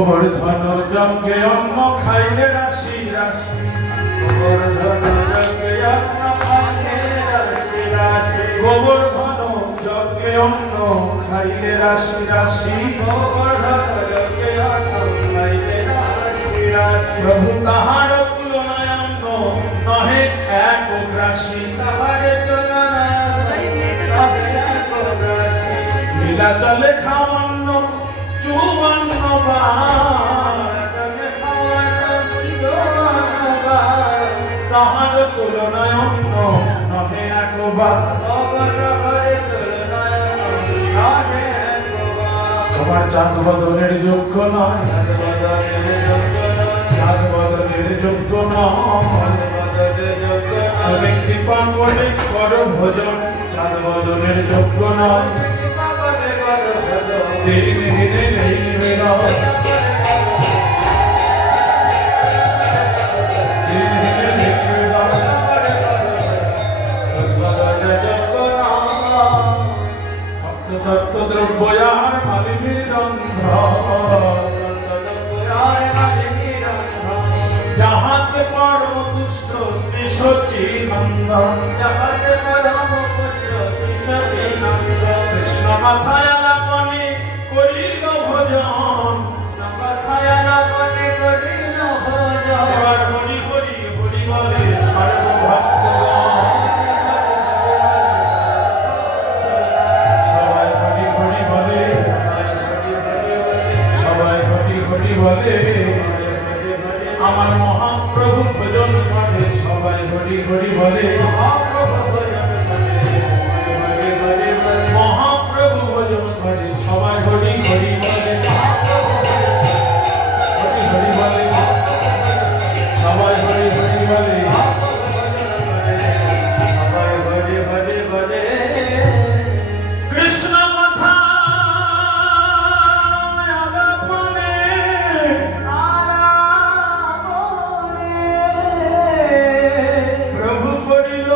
গোবর্ধন যজ্ঞে অন্ন খাইলে রাশি রাশি, গোবর্ধন যজ্ঞে অন্ন খাইলে রাশি রাশি, গোবর্ধন যজ্ঞে অন্ন খাইলে রাশি রাশি, গোবর্ধন যজ্ঞে অন্ন খাইলে রাশি রাশি। প্রভু তাহার তুলনায় অন্ন নহে এক গ্রাসী, তাহার তুলনায় নহে এক গ্রাসী, মিলা চলে খাওয়ান্ন চুয়ান্ন বার, তাহার তুলনায় অন্য নহে একবার। তোমার চাঁদ বদনের যোগ্য নয়, চাঁদ বদনের যোগ্য নয়, তুমি কৃপা করে কর ভোজন, চাঁদ বদনের যোগ্য নয়। দিন হিনে নেই বেরোয়, দিন হিনে নেই বেরোয়, তত্ত্ব দ্রব্যার মালিনীর রন্ধ্র, যাহাতে পরম তুষ্ট শ্রী সচিনন্দন, কৃষ্ণ মাথায় আলাপনে করিল ভোজন, এবার হরি হরি হরি বলে সর্বভক্তগণ, সবাই হরি হরি বলে, সবাই হরি হরি বলে, আমার মহাপ্রভু ভজন করে, সবাই হরি হরি বলে, মহাপ্রভু ভজন করে, সবাই হরি হরি বলে, হরি হরি বলে, সবাই হরি হরি বলে। কৃষ্ণ মাথায় আলাপনে প্রভু করিল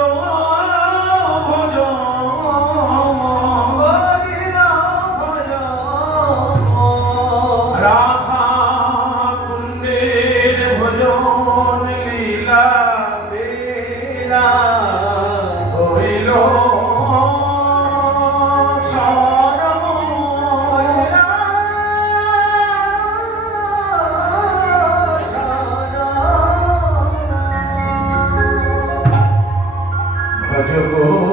ভজন, রাধা কুণ্ডের ভজন লীলা হইল ভজ গো